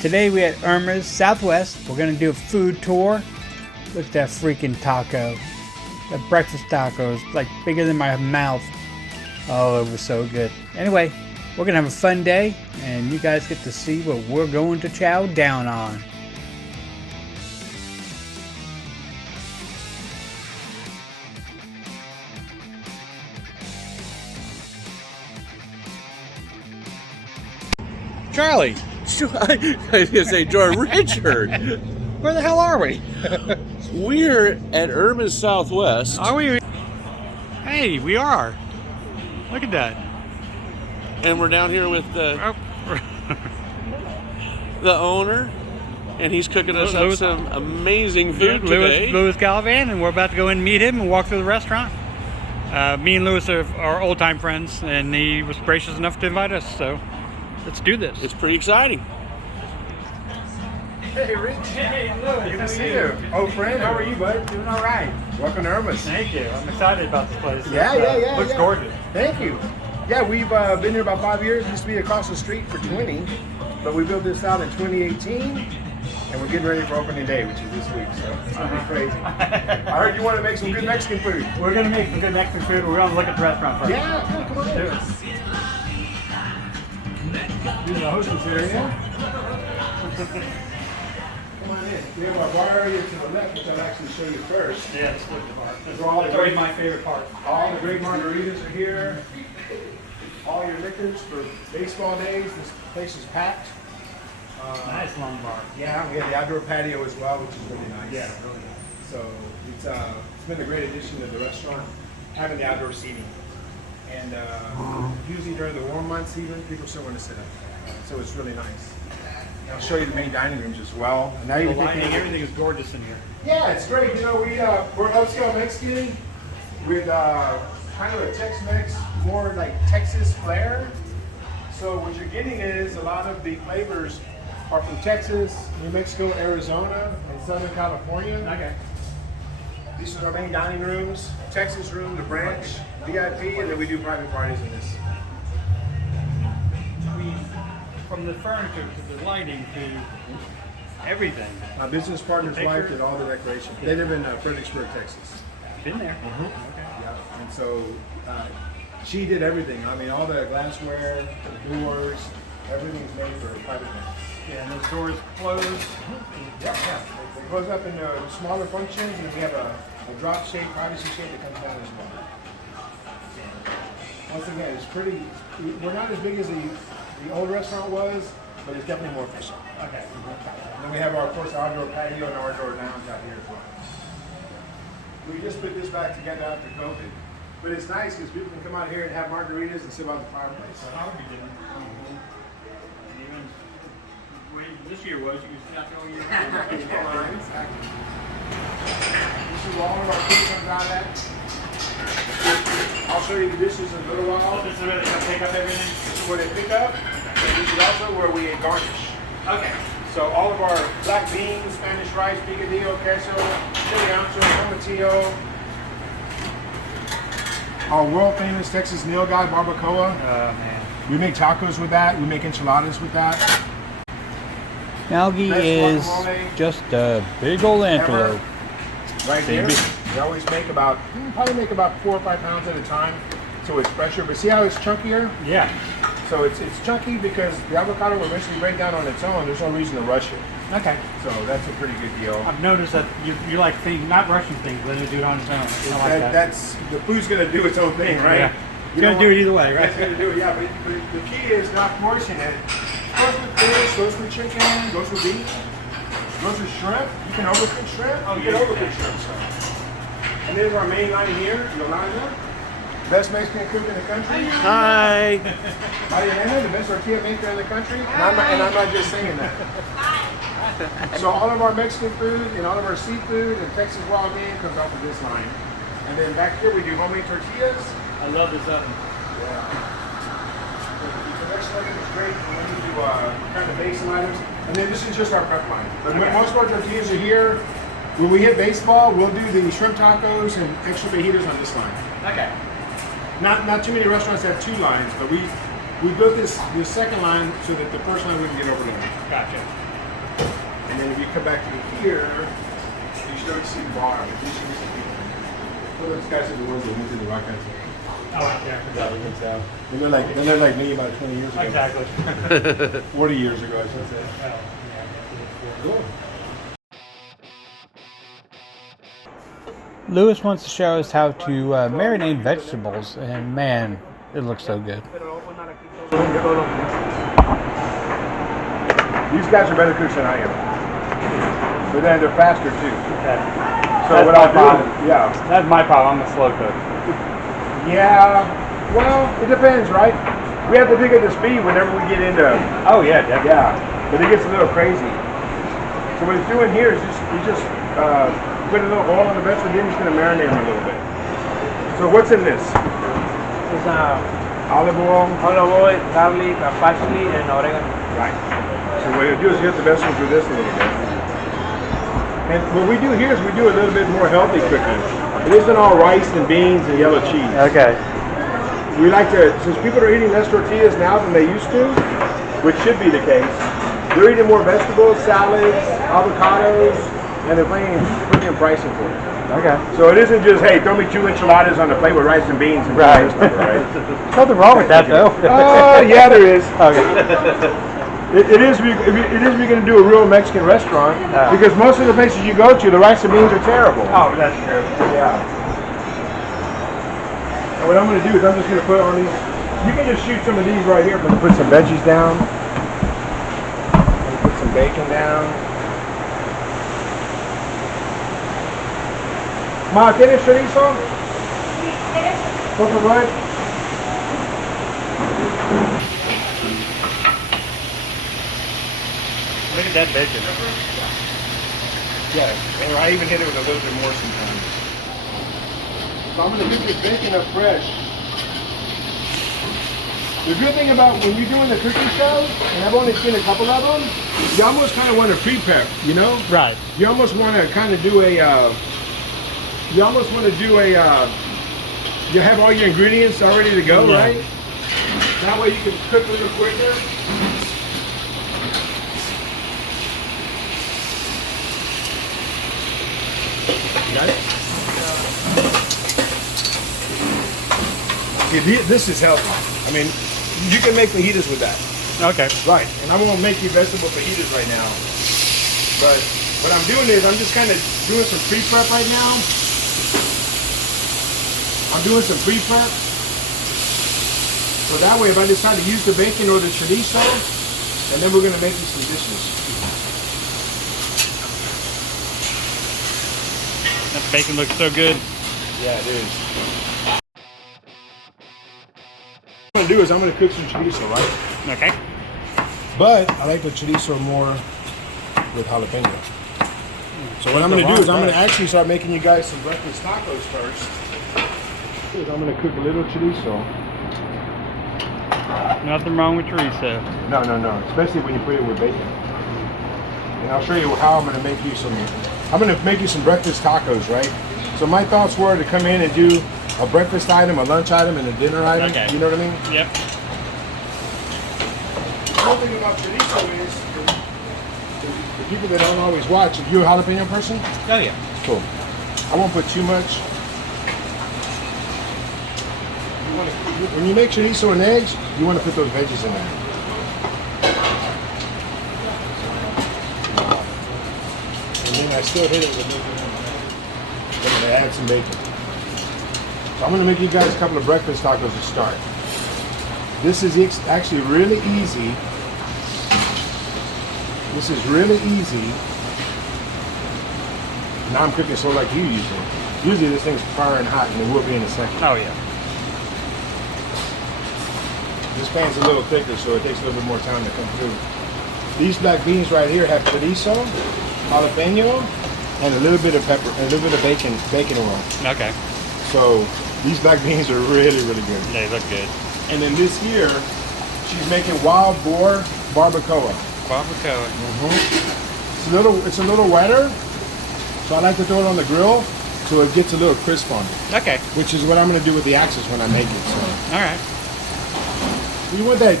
Today we at Irma's Southwest. We're gonna do a food tour. Look at that freaking taco. That breakfast taco is like bigger than my mouth. Oh, it was so good. Anyway, we're gonna have a fun day and you guys get to see what we're going to chow down on. Charlie. I was going to say, George Richard. Where the hell are we? We're at Irmas Southwest. Are we? Hey, we are. Look at that. And we're down here with the owner. And he's cooking us up some amazing food today. Louis Gallivan, and we're about to go in and meet him and walk through the restaurant. Me and Louis are old-time friends, and he was gracious enough to invite us, so let's do this. It's pretty exciting. Hey, Rich. Hey, Louis. Good to see you. Old friend, how are you, bud? Doing all right. Welcome to Irma's. Thank you. I'm excited about this place. Yeah. Looks gorgeous. Thank you. Yeah, we've been here about 5 years. Used to be across the street for 20, but we built this out in 2018, and we're getting ready for opening day, which is this week, so it's going to be crazy. I heard you want to make some good Mexican food. We're going to make some good Mexican food. We're going to look at the restaurant first. Yeah, come on in. This is the hostess area. Come on in. We have our bar area to the left, which I'll actually show you first. Yeah, let's look at the bar. That's all That's always my favorite part. All the great margaritas are here. All your liquors for baseball days. This place is packed. Nice long bar. Yeah, we have the outdoor patio as well, which is really nice. Yeah, really nice. So it's been a great addition to the restaurant, having the outdoor seating. And usually during the warm months even, people still want to sit up. So it's really nice. And I'll show you the main dining rooms as well. And now The you're lighting, thinking, everything is gorgeous in here. yeah, it's great. You know, we're upscale Mexican with kind of a Tex-Mex, more like Texas flair. So what you're getting is a lot of the flavors are from Texas, New Mexico, Arizona, and Southern California. Okay. These are our main dining rooms. Texas room, the branch, VIP, and then we do private parties in this. From the furniture to the lighting to everything. My business partner's wife did all the decorations. They live in Fredericksburg, Texas. Been there. Okay. Yeah. And so she did everything. I mean, all the glassware, the doors, everything's made for private parties. Yeah, and those doors close. Yeah. They close up in smaller functions, and then we have a drop shade, privacy shade that comes down as well. Once again, it's pretty. We're not as big as the old restaurant was, but it's definitely more efficient. Okay. And then we have, of course, our outdoor patio and our outdoor lounge out here as well. We just put this back together after COVID. But it's nice because people can come out here and have margaritas and sit by the fireplace. So how would you do it? Even the way this year was, you could sit out there all year. This is where all of our food comes out at. I'll show you the dishes in a little while. This is where they come pick up everything? This is where they pick up. And this is also where we garnish. Okay. So all of our black beans, Spanish rice, picadillo, queso, chili ancho, tomatillo. Our world famous Texas Nail Guy barbacoa. Oh man. We make tacos with that. We make enchiladas with that. Nalgi Best is guacamole just a big old antelope. Right here. Baby. We always make probably make about 4 or 5 pounds at a time, so it's fresher. But see how it's chunkier? Yeah. So it's chunky because the avocado will eventually break down on its own. There's no reason to rush it. Okay. So that's a pretty good deal. I've noticed that you like things, not rushing things, letting it do it on its own. I like that. That's the food's gonna do its own thing, right? Yeah. It's gonna do it either way, right? It's gonna do it, yeah. But the key is not forcing it. Goes with fish, goes with chicken, goes with beef, goes with shrimp. You can overcook shrimp. Oh, you can overcook shrimp. So. And there's our main line here, Yolanda. Best Mexican cook in the country. Hi. Mariana, the best tortilla maker in the country. And I'm not just saying that. So all of our Mexican food and all of our seafood and Texas wild game comes off of this line. And then back here we do homemade tortillas. I love this oven. Yeah. The next line is great when we do kind of base some items. And then this is just our prep line. But when most of our tortillas are here, when we hit baseball, we'll do the shrimp tacos and extra fajitas on this line. Okay. Not too many restaurants have 2 lines, but we built this second line so that the first line wouldn't get overloaded. Gotcha. then if you come back to here, you start to see the bar. Well, those guys are the ones that went to the rock country. Oh, I can't forget it. So. They're like me about 20 years ago. Exactly. 40 years ago, I should say. Cool. Lewis wants to show us how to marinate vegetables, and man, it looks so good. These guys are better cooks than I am. But then they're faster too. Okay. So That's what my I'll problem. do, yeah. That's my problem. I'm a slow cook. Yeah, well, it depends, right? We have to pick up the speed whenever we get into. Oh yeah, definitely. Yeah, but it gets a little crazy. So what it's doing here is you just put a little oil on the vegetable, then you're just gonna marinate them a little bit. So what's in this? It's Olive oil. olive oil, garlic, parsley, and oregano. Right. So what you do is you hit the vegetables with this a little bit. And what we do here is we do a little bit more healthy cooking. It isn't all rice and beans and yellow cheese. Okay. We like to, since people are eating less tortillas now than they used to, which should be the case, they're eating more vegetables, salads, avocados, and they're paying premium pricing for it. Okay. So it isn't just, hey, throw me 2 enchiladas on the plate with rice and beans and Right. stuff, right? Nothing wrong with that though. Oh, yeah, there is. Okay. It is we're going to do a real Mexican restaurant because most of the places you go to, the rice and beans are terrible. Oh, that's true. Yeah. And what I'm going to do is I'm just going to put on these. You can just shoot some of these right here. I'm going to put some veggies down. Put some bacon down. Ma, ¿tienes chorizo? Por favor. Look at that bacon. Yeah, or I even hit it with a little bit more sometimes. So I'm going to cook this bacon up fresh. The good thing about when you're doing the cooking shows, and I've only seen a couple of them, you almost kind of want to pre-prep, you know? Right. You almost want to kind of do a, you have all your ingredients all ready to go, Yeah. right? That way you can cook a little quicker. Got it? Okay, this is healthy. I mean, you can make fajitas with that. Okay. Right, and I won't make you vegetable fajitas right now. But what I'm doing is I'm just kind of doing some pre-prep right now. I'm doing some pre-prep. So that way if I decide to use the bacon or the chorizo, and then we're going to make you some dishes. That bacon looks so good. Yeah, it is. What I'm going to do is I'm going to cook some chorizo, right? Okay. But I like the chorizo more with jalapeno. So what I'm going to do is I'm going to actually start making you guys some breakfast tacos first. I'm going to cook a little chorizo. Nothing wrong with chorizo. No, especially when you put it with bacon. And I'll show you how I'm going to make you some breakfast tacos, right? So my thoughts were to come in and do a breakfast item, a lunch item, and a dinner item. Okay. You know what I mean? Yep. The whole thing about chorizo is, the people that don't always watch, if you're a jalapeno person, Oh yeah. cool. I won't put too much. When you make chorizo and eggs, you want to put those veggies in there. And then I still hit it with bacon. I'm going to add some bacon. So I'm going to make you guys a couple of breakfast tacos to start. This is actually really easy. This is really easy. Now I'm cooking slow like you usually. Usually this thing's firing hot and it will be in a second. Oh yeah. This pan's a little thicker, so it takes a little bit more time to come through. These black beans right here have chorizo, jalapeno, and a little bit of pepper, a little bit of bacon oil. Okay. So these black beans are really, really good. They look good. And then this here, she's making wild boar barbacoa. Barbacoa. It's a little wetter, so I like to throw it on the grill so it gets a little crisp on it. Okay. Which is what I'm going to do with the axes when I make it. So. All right. You want that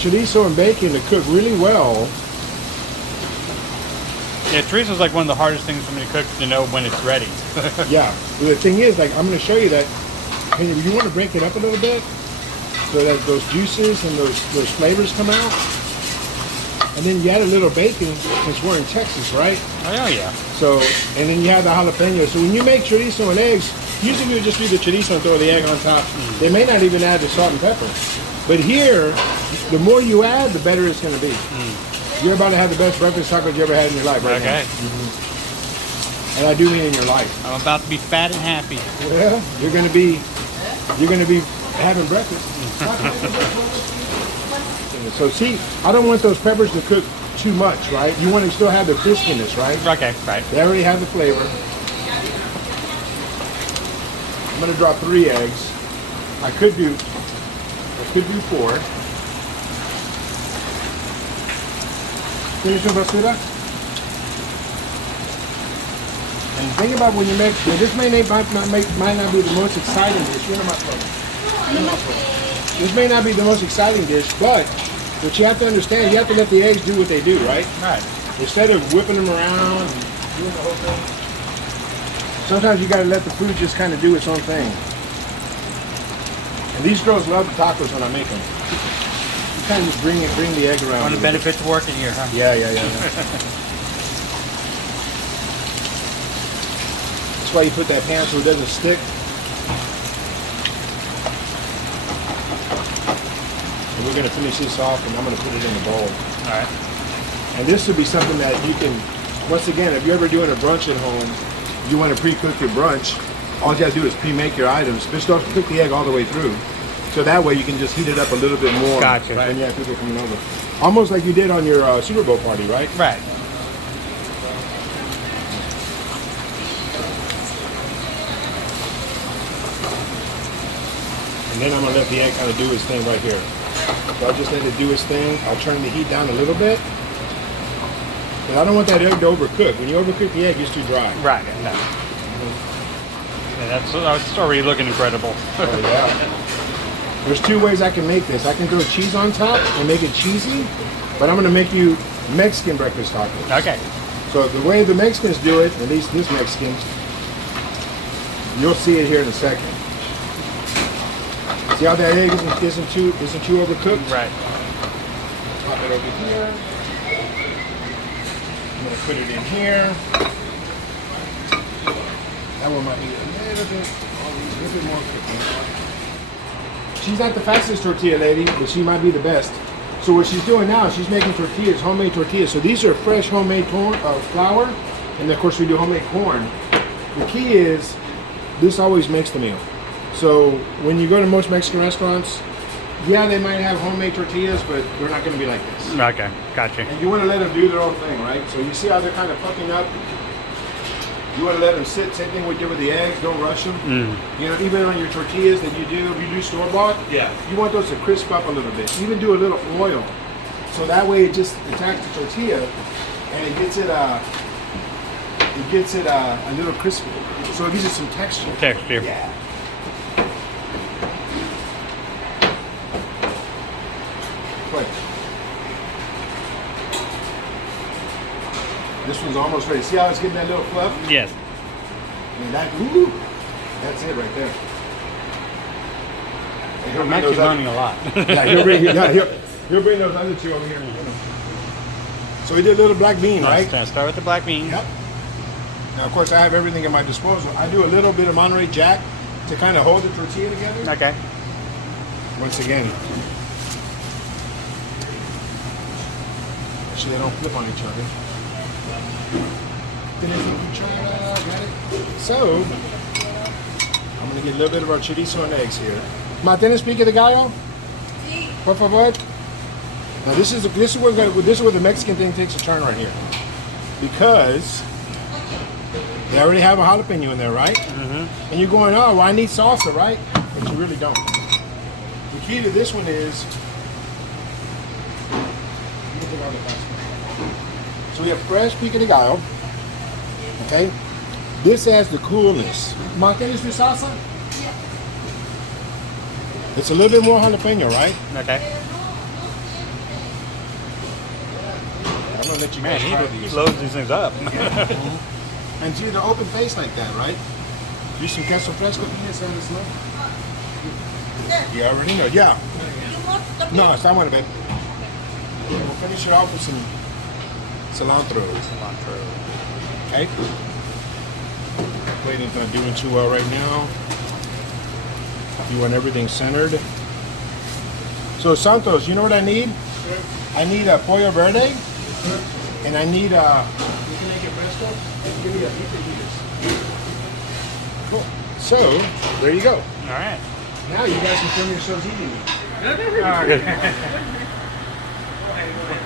chorizo and bacon to cook really well Yeah, chorizo's like one of the hardest things for me to cook to know when it's ready. Yeah. Well, the thing is, like, I'm going to show you that. And you want to break it up a little bit so that those juices and those flavors come out. And then you add a little bacon since we're in Texas, right? Oh yeah. So, and then you have the jalapeno. So when you make chorizo and eggs, usually you just do the chorizo and throw the egg on top. They may not even add the salt and pepper. But here, the more you add, the better it's going to be. You're about to have the best breakfast tacos you ever had in your life, right? Okay. And I do mean in your life. I'm about to be fat and happy. Well, you're going to be having breakfast. So see, I don't want those peppers to cook too much, right? You want to still have the crispiness, right? Okay, right. They already have the flavor. I'm going to drop 3 eggs. I could do 4. Finish some basura. And think about when you make, this might not be the most exciting dish. This may not be the most exciting dish, but what you have to understand, you have to let the eggs do what they do, right? Right. Instead of whipping them around and doing the whole thing. Sometimes you got to let the food just kind of do its own thing. And these girls love the tacos when I make them. You kind of just bring the egg around. One of the benefits of working here, huh? Yeah. That's why you put that pan so it doesn't stick. And we're going to finish this off and I'm going to put it in the bowl. All right. And this would be something that you can, once again, if you're ever doing a brunch at home, you want to pre-cook your brunch, all you got to do is pre-make your items. Just don't cook the egg all the way through. So that way you can just heat it up a little bit more. Gotcha. When you have people coming over. Almost like you did on your Super Bowl party, right? Right. And then I'm going to let the egg kind of do its thing right here. So I'll just let it do its thing. I'll turn the heat down a little bit. But I don't want that egg to overcook. When you overcook the egg, it's too dry. Right. No. Yeah, that's already looking incredible. Oh, yeah. There's 2 ways I can make this. I can throw cheese on top and make it cheesy, but I'm going to make you Mexican breakfast tacos. Okay. So the way the Mexicans do it, at least this Mexican, you'll see it here in a second. See how that egg isn't too overcooked? Right. Pop it over here. I'm going to put it in here. That one might need a little bit more cooking. She's not the fastest tortilla lady, but she might be the best. So what she's doing now, she's making tortillas, homemade tortillas. So these are fresh homemade flour, and of course we do homemade corn. The key is, this always makes the meal. So when you go to most Mexican restaurants, yeah, they might have homemade tortillas, but they're not going to be like this. Okay, gotcha. And you want to let them do their own thing, right? So you see how they're kind of fucking up? You want to let them sit, same thing we did with the eggs, don't rush them. You know, even on your tortillas that if you do store-bought, Yeah. you want those to crisp up a little bit. Even do a little oil. So that way it just attacks the tortilla and it gets it a little crispy. So it gives it some texture. Texture. Yeah. Quick. This one's almost ready. See how it's getting that little fluff? Yes. And that's it right there. And he'll I'm bring actually those learning a lot. Yeah, he'll bring those other 2 over here. So we did a little black bean, right? Let's start with the black bean. Yep. Now, of course, I have everything at my disposal. I do a little bit of Monterey Jack to kind of hold the tortilla together. Okay. Once again. Actually, they don't flip on each other. Got it. So, I'm going to get a little bit of our chorizo and eggs here. ¿Tienes pique de gallo? Sí. Por favor. Now this is where the Mexican thing takes a turn right here, because they already have a jalapeno in there, right? Mm-hmm. And you're going, oh, well, I need salsa, right? But you really don't. The key to this one is, so we have fresh pique de gallo. Okay, this adds the coolness. ¿Tienes tu salsa? It's a little bit more jalapeno, right? Okay. I'm to let you Man, guys try these. he loads these things up. And see the open face like that, right? Use some queso fresco. Yes, and it's you already know. Yeah. No, it's not one of it. We'll finish it off with some cilantro. Okay. Plating's not doing too well right now. You want everything centered. So Santos, you know what I need? I need a Pollo Verde, and I need a. You can make it fresco. Give me a Cool. So there you go. All right. Now you guys can film yourselves eating it.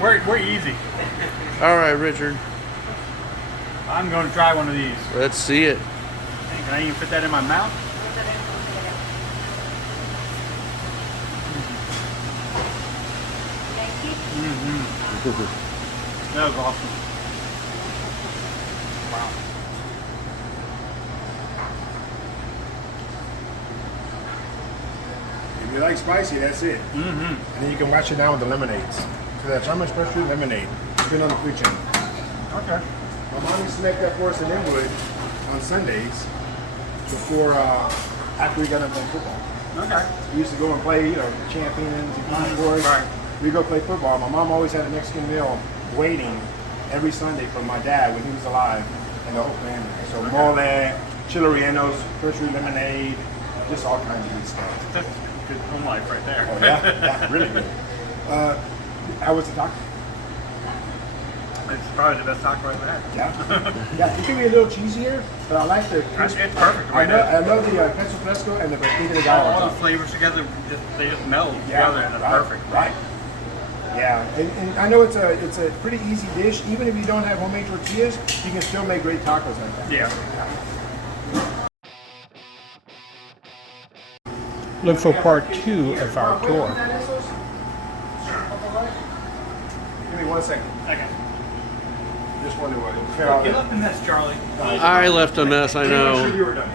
We're easy. All right, Richard. I'm going to try one of these. Let's see it. Can I even fit that in my mouth? That was awesome. Wow. If you like spicy, that's it. And then you can wash it down with the lemonades. So that's Irma's Fresh Fruit Lemonade. It's been on the food channel. Okay. My mom used to make that for us in Inwood on Sundays before, after we got done playing football. Okay. We used to go and play, champions and concourse. Right. We go play football. My mom always had a Mexican meal waiting every Sunday for my dad when he was alive and the whole family. So mole, chile rellenos, fresh fruit lemonade, just all kinds of good stuff. That's good home life right there. Oh yeah, yeah, really good. How was the taco? It's probably the best taco I've had. Yeah, yeah. It can be a little cheesier, but I like the. It's perfect. I love the queso fresco and the tortilla de gallo. All the flavors together, they just meld together, and it's right, perfect. Right. Yeah, and I know it's a pretty easy dish. Even if you don't have homemade tortillas, you can still make great tacos like that. Yeah. Look for part 2 of our tour. Give me 1 second. Okay. Just wonder what. You left a mess, Charlie. I left a mess, I Make know. sure you were done.